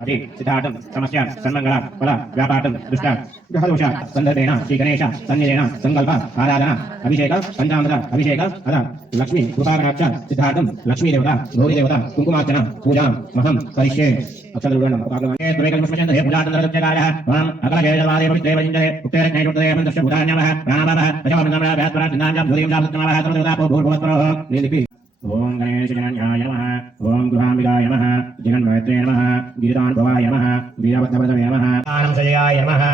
अति सिद्धार्थं समस्या सन्मंगला फल व्यापारं दुष्ट ग्रहदोष संदर्भेण श्री गणेश सन्निधेन संकल्प आराधना अभिषेक पंचामृत अभिषेक अद लक्ष्मी कृपाकटाक्ष सिद्धार्थं लक्ष्मी देवता गौरी देवता कुंकुमार्चना पूजा महं करिष्ये अक्षररूपेण पाकमये द्वैकल्पश्चन्द्र हे पूजातन्द्रत्यकारः वरं अकलकेशवादे पवित्रे वजिन्दे उक्तेरज्ञे शुद्धे मन्दस्य भूतान्यवः प्राणावः दशमन्दमः व्यात्परा चिन्नाञ्जं भूतिं शाब्दमः सर्वदेवता भूर्भुवस्वरो निलिपि ओम गणेश गणाय नमः ओम गृहाम्बिकाय नमः जगन्मैत्रे नमः गिरितानुभवाय नमः वीरभद्रवदवे नमः आनंदजयाय नमः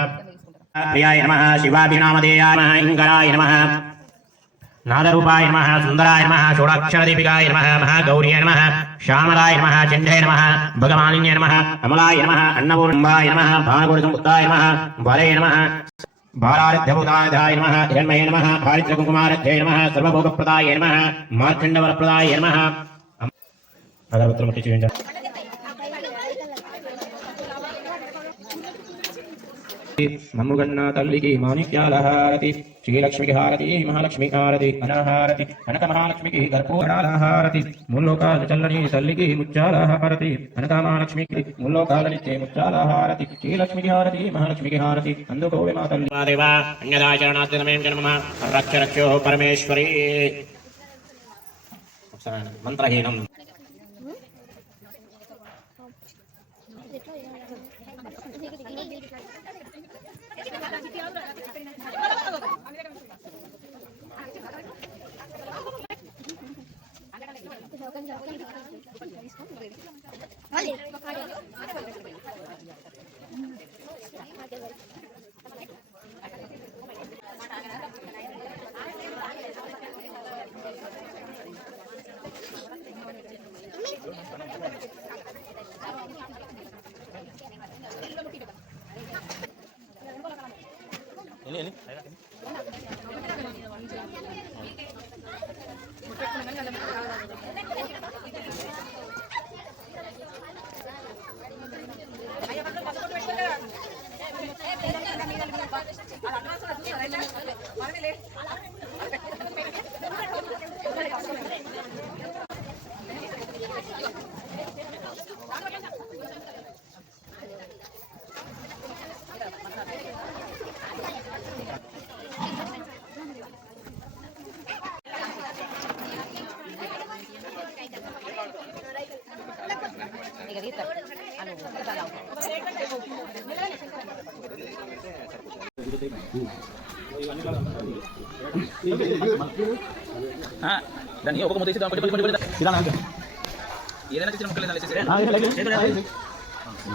प्रियाय नमः शिवाभिनामधेयाय नमः इंगराय नमः नादरूपाय नमः सुंदराय नमः षोडक्षरदीपिकाय नमः महागौर्याय नमः श्यामलाय नमः चण्डे नमः भगवानिन्ये नमः अमलाय नमः अन्नपूर्णाय नमः भागवतसमुद्धाय नमः वरे नमः भाराध्यभूताय नमः हिरण्मये नमः भारित्रकुमारध्ये नमः सर्वभोगप्रदाय नमः मार्कण्डवरप्रदाय नमः अगरबत्ती చూడండి మమ్ముగన్న తల్లికి మాణిక్యాల హారతి శ్రీలక్ష్మికి హారతి మహాలక్ష్మి హారతి అనాహారతి కనక మహాలక్ష్మికి కర్పూరాల హారతి ముల్లోకాల చల్లని తల్లికి ముత్యాల హారతి కనక మహాలక్ష్మికి ముల్లోకాలనిచ్చే ముత్యాల హారతి శ్రీలక్ష్మికి హారతి మహాలక్ష్మికి హారతి అందుకోవే మా తల్లి దేవా అన్యదాచరణాత్మేం జన్మ రక్ష రక్షో పరమేశ్వరి మంత్రహీనం దాన్ని ఒక ముద్ద ఇద్దాం ఏదైనా ముక్కలు